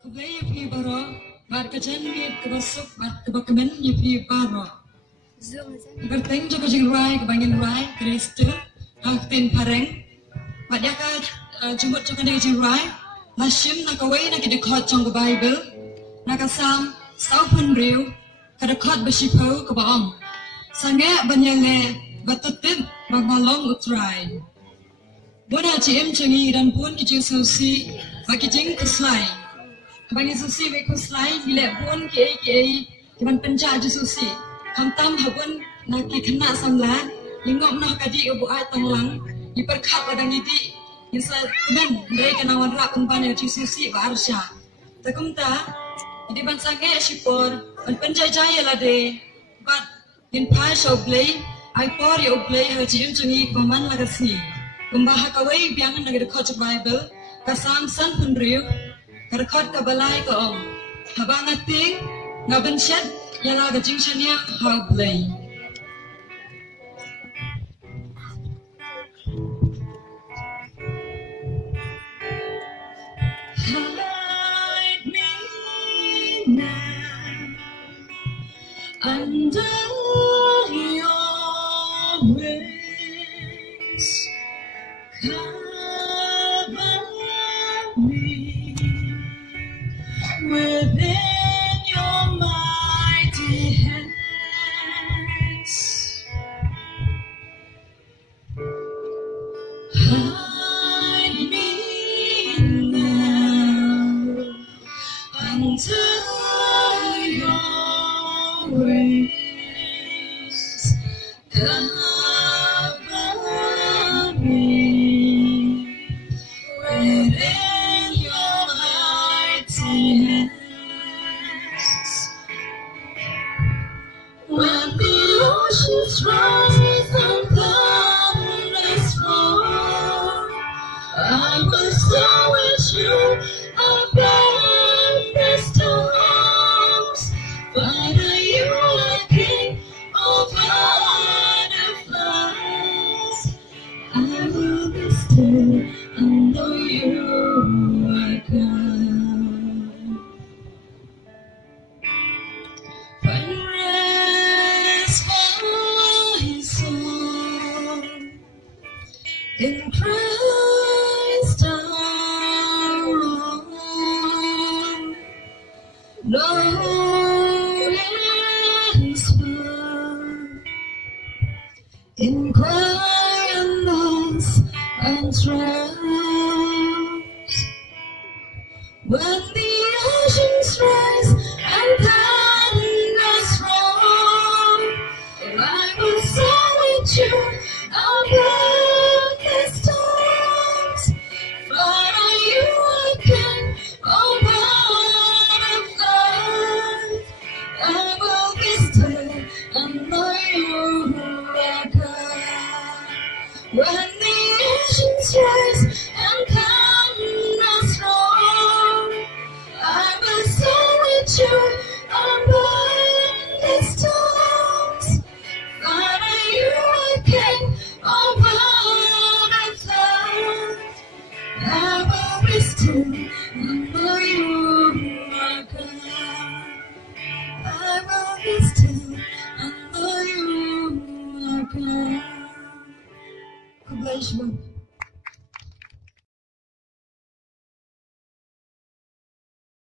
Kebaya pi baro, bar kacan mit kebasuk bat kebakamen yu pi baro. Berteng joko jeng rai kebangin rai Kristu hak ten pareng. Bat yaka jumut joko jeng rai. Lashim nakaway na kidekot jong ke Bible. Nakasam saupan riu kadekot besipo kebaong. Sange banyale batutin magmalong utrai. Bona ciem cengi dan pun kicing susi bagi jeng keslai. Bagi susi bagi keslai bila pun kiai kiman penca je susi. Kamtam habun nak kena samla lingop nak kadi ibu ai tanglang diperkat padang idi. Yasa kemen dari kenawan rak kumpan yang susi barsha. Takumta di bansange sipor ban penjajaya lade bat in pai so blay ai por yo blay ha ciem cengi paman lagasi. Kumbah kawai biangan negara kocok Bible, kasam san penriu, kerkot kabalai kaom, habang ating ngabensyat yala gajingshania hablay. Hide me now under your wings. Cover me within your mighty hands. Hide me now under your wings. Cover me within your mighty hands. When the oceans rise and thunders roar, I will soar with you above the storms. Father, you are King over the floods. I will be still and know you are God. When rest my soul in Christ alone, no is found in quietness and trust. When the oceans rise and thunders roar, I will soar with you above the storms. Father, you are King over the floods. I will be still and know you are God. When the oceans rise and thunders roar, I will soar with you above the storms. Father, you are King over the floods. I will be still and